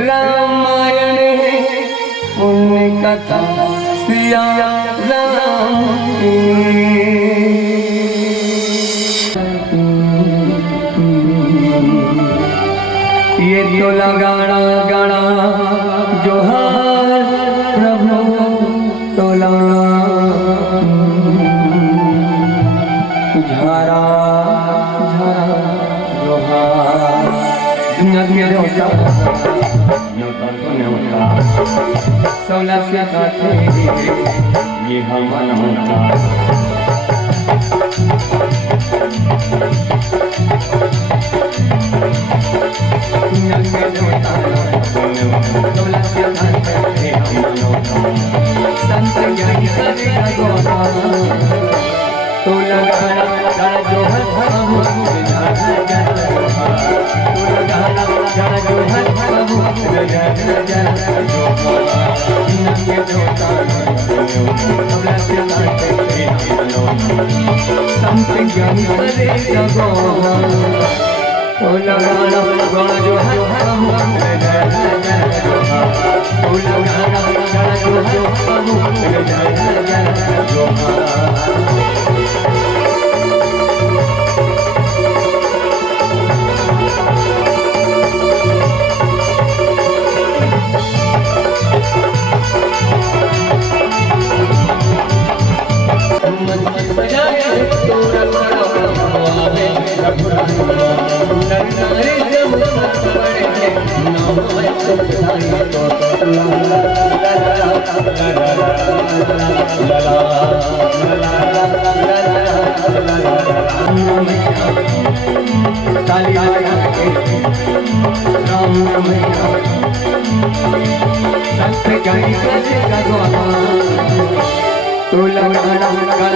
रामायण पुण्य कथा सिया राम की। ये तो लगाना गाना जोहार प्रभु तोला झारा झारा जोहार। दुनिया में होता सोला से काटे ये हमारा होता। संत ज्ञानी करेगा गोरा तो लगाना गाना जो हर प्रभु तो लगाना गाना जो हर प्रभु संत ज्ञानी करेगा गोरा तो लगाना गाना जो हर प्रभु तो लगाना गाना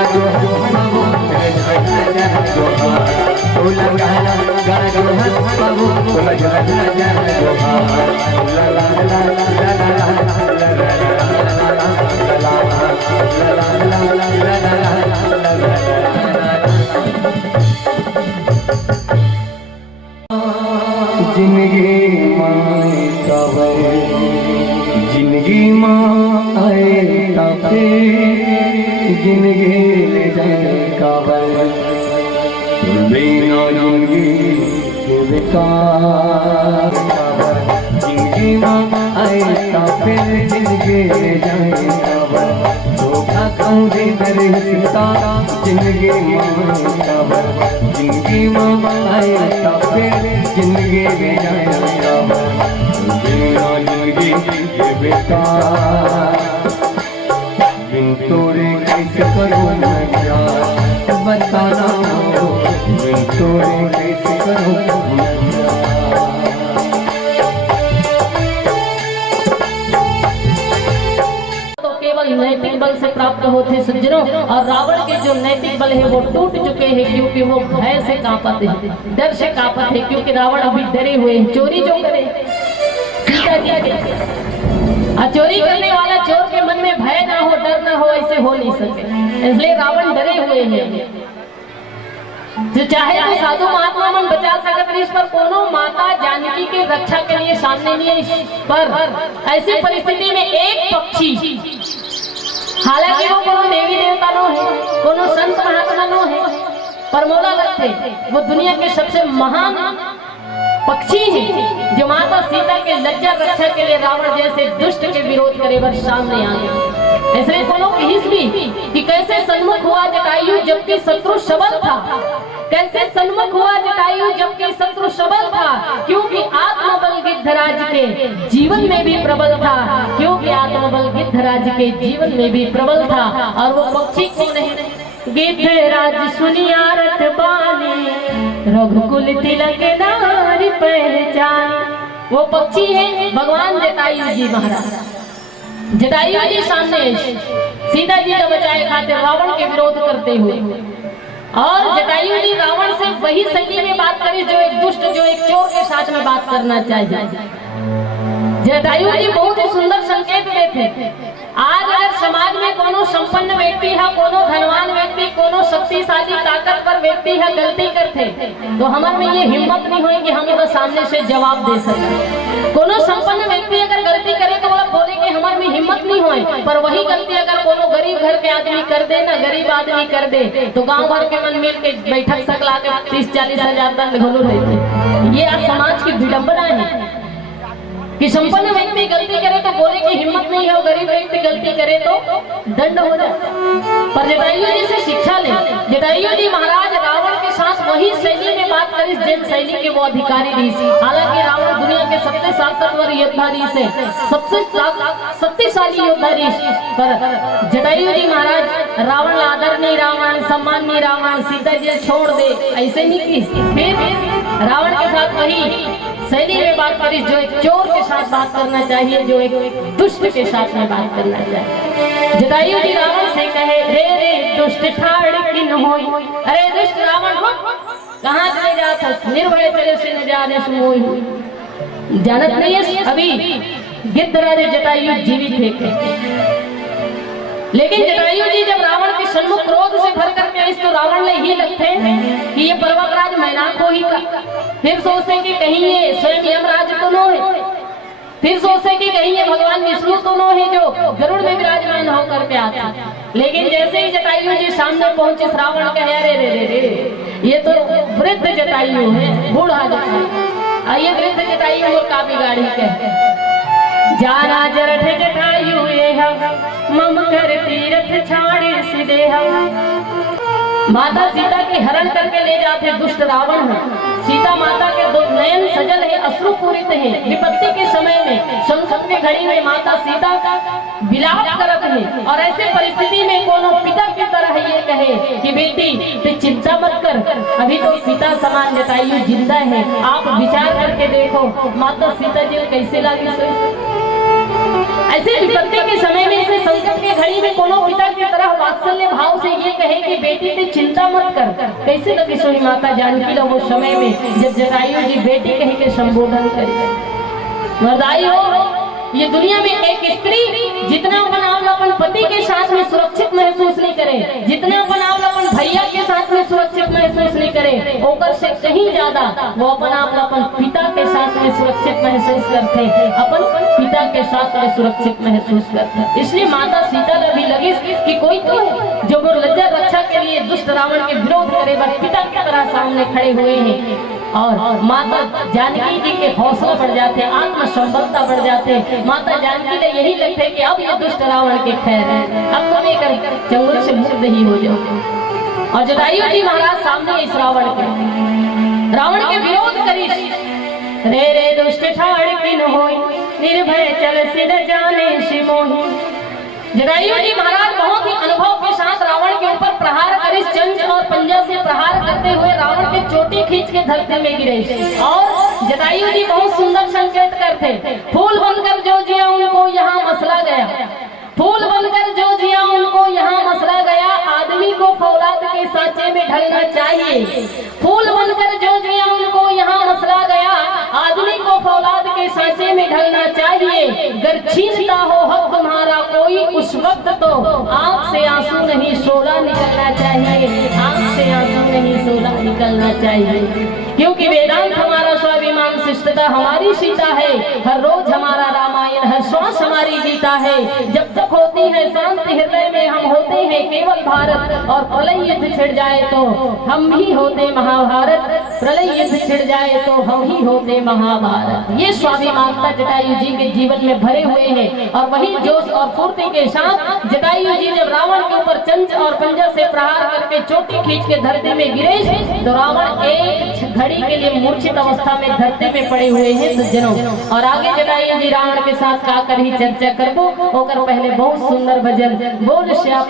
जो हर प्रभु तो लगाना गाना जो प्रभु तो लगाना गाना जो प्रभु जिंदगी माए तबे जिंदगी माए तबे जिंदगी ले जाए काबल बिना जिंदगी के बेकार जिंदगी माए तबे जिंदगी ले जाए काबल धोखा कहूँ मेरे सीता जिंदगी माए काबल जिंदगी माए तबे जिंदगी ले जाए काबल बिना जिंदगी के बेकार बिन तोरे कैसे करूँ मैं प्यार बताना हो बिन तोरे कैसे करूँ मैं तो केवल नैतिक बल से प्राप्त होते सज्जनों। और रावण के जो नैतिक बल है वो टूट चुके हैं क्योंकि वो भय से कांपते हैं, डर से कांपते हैं क्योंकि रावण अभी डरे हुए हैं। चोरी जो करे सीता जी के चोरी करने वाला चोर के मन में भय ना हो डर ना हो ऐसे हो नहीं सकते, इसलिए रावण डरे हुए हैं। जो चाहे तो साधु महात्मा मन बचा सकते इस पर कोनो माता जानकी के रक्षा के लिए सामने नहीं है। इस पर ऐसी परिस्थिति में एक पक्षी, हालांकि वो कोनो देवी देवता नो है, कोनो संत महात्मा नो है, पर मोला लगते वो दुनिया के सबसे महान पक्षी है जो माता सीता के लज्जा रक्षा के लिए रावण जैसे दुष्ट के विरोध करे वर सामने आ गए। ऐसे कोनो कहिस भी कि कैसे सन्मुख हुआ जटायु जबकि शत्रु सबल था, कैसे सन्मुख हुआ जटायु जबकि शत्रु सबल था, क्योंकि आत्मबल गिद्धराज के जीवन में भी प्रबल था, क्योंकि आत्मबल गिद्धराज के जीवन में भी प्रबल था। और वो पक्षी कौन है? गिद्धराज सुनियारत बानी रघुकुल तिलक नारी पहचान। वो पक्षी है भगवान जटायु जी महाराज। जटायु जी सामने सीता जी का बचाए खातिर रावण के विरोध करते हुए, और जटायु जी रावण से वही शैली में बात करी जो एक दुष्ट, जो एक चोर के साथ में बात करना चाहिए। जटायु जी बहुत ही सुंदर संकेत देते। आज अगर समाज में कोनो संपन्न व्यक्ति है, कोनो धनवान व्यक्ति, कोनो शक्तिशाली ताकतवर व्यक्ति है गलती करते, तो हमारे में ये हिम्मत नहीं हुई कि हम उसका सामने से जवाब दे सके। कोनो संपन्न व्यक्ति अगर गलती करे तो वो बोले कि हमारे में हिम्मत नहीं हुई, पर वही गलती अगर कोनो गरीब घर के आदमी कर दे ना, गरीब आदमी कर दे, तो गांव भर के मन मिल के बैठक सकला के 30-40 हजार दंड घोलो रहते। ये आज समाज की विडंबना है कि संपन्न व्यक्ति गलती करे तो बोले कि हिम्मत नहीं है, गरीब व्यक्ति गलती करे तो दंड हो जाए। पर जटायु जी से शिक्षा ले। जटायु जी महाराज रावण के साथ वही शैली में बात करी जिन शैली के वो अधिकारी ऋषि। हालांकि रावण दुनिया के सबसे ताकतवर योद्धा ऋषि है, सबसे शक्तिशाली योद्धा ऋषि, पर जटायु जी महाराज रावण आदर नहीं, रावण सम्मान नहीं, रावण सीता जी छोड़ दे, ऐसे नहीं की। फिर रावण के साथ वही शैली में बात करी जो एक चोर के साथ बात करना चाहिए, जो एक दुष्ट के साथ में बात करना चाहिए। जटायु जी रावण से कहे, रे रे दुष्ट ठाड़ किन होई, अरे दुष्ट रावण हो कहाँ चले जाता, निर्भय चले से न जाने सुमोई। जानत नहीं है अभी गिद्धराज जटायु जीवित थे, लेकिन जटायु जी जब रावण के सन्मुख क्रोध से भर करके आई तो रावण ने ही लगते कि ये पर्वतराज मैनाक हो ही का। फिर सोचते कि कहीं ये स्वयं यमराज तो न है, फिर सोचते कि कहीं ये भगवान विष्णु तो न है जो गरुड़ में विराजमान होकर के आता। लेकिन जैसे ही जटायु जी सामने पहुंचे रावण कहे, अरे रे रे रे ये तो वृद्ध जटायु है, बूढ़ा जटायु। आइए वृद्ध जटायु और का बिगाड़ी कहते जाना जरठ जटायु मम कर तीरथ छाड़े सीधे। माता सीता के हरण करके ले जाते दुष्ट रावण है। सीता माता के दो नयन सजल है, अश्रुपूरित है। विपत्ति के समय में, संकट की घड़ी में माता सीता का विलाप करत है, और ऐसे परिस्थिति में कोनो पिता की तरह ये कहे कि बेटी तू चिंता मत कर, अभी तो पिता समान जटायु जिंदा है। आप विचार करके देखो माता सीता जी कैसे लगी। ऐसे विपत्ति के समय में, ऐसे संकट के घड़ी में कोनो पिता की तरह वात्सल्य भाव से ये कहे कि बेटी तू चिंता मत कर, कैसे लगी सोनी माता जानकी वो समय में जब जटायु जी बेटी कह के संबोधन करे। वरदाई हो ये दुनिया में एक स्त्री जितना अपन पति के साथ में सुरक्षित महसूस नहीं करे, जितना अपन भैया के साथ में सुरक्षित महसूस नहीं करे, ओकर से कहीं ज्यादा वो अपन पिता के साथ में सुरक्षित महसूस करते, अपन पिता के साथ में सुरक्षित महसूस करते। इसलिए माता सीता ने भी लगी कि कोई तो है जो वो लज्जा रक्षा के लिए दुष्ट रावण के विरोध करे, बस पिता की तरह सामने खड़े हुए हैं। और माता जानकी जी के हौसला बढ़ जाते, आत्मसंबलता बढ़ जाते। माता जानकी ने यही लगते कि अब ये दुष्ट रावण के खैर है, अब तो लेकर चंगुल से मुक्त ही हो जाओ। और जटायु जी महाराज सामने इस रावण के विरोध करी, रे रे दुष्ट ठाड़ किन होई, निर्भय चल सिर जाने सिमोही। जटायु जी महाराज बहुत ही अनुभव के साथ रावण के ऊपर प्रहार कर चंच और पंजा से प्रहार करते हुए रावण के चोटी खींच के धरती में गिरे। और जटायु जी बहुत सुंदर संकेत करते, फूल बनकर जो जिया उनको यहाँ मसला गया, फूल बनकर जो जिया उनको यहाँ मसला गया, आदमी को फौलाद के सांचे में ढलना चाहिए। फूल बनकर जो जिया उनको यहाँ मसला गया, आदमी को फौलाद के सांचे में ढलना चाहिए। अगर छीनता हो हक तुम्हारा कोई उस वक्त तो आंख से आंसू नहीं शोला निकलना चाहिए, आंख से आंसू नहीं शोला निकलना चाहिए। क्योंकि वेदांत हमारा स्वाभिमान, शिष्टता हमारी सीता है, हर रोज हमारा रामायण, हर श्वास हमारी गीता है। जब तक होती है शांति हृदय में हम होते हैं केवल भारत, और प्रलय युद्ध छिड़ जाए तो हम ही होते महाभारत, प्रलय युद्ध छिड़ जाए तो हम ही होते महाभारत। ये स्वाभिमानता जटायु जी के जीवन में भरे हुए हैं। और वही जोश और फुर्ती के साथ जटायु जी जब रावण के ऊपर चंच और पंजा से प्रहार करके चोटी खींच के धरती में गिरे, तो रावण एक घड़ी के लिए मूर्छित अवस्था में धरती में पड़े हुए हैं सज्जनों। और आगे जटायु जी रावण के साथ का कर ही चर्चा करबो, होकर पहले बहुत सुंदर भजन बोल श्याम।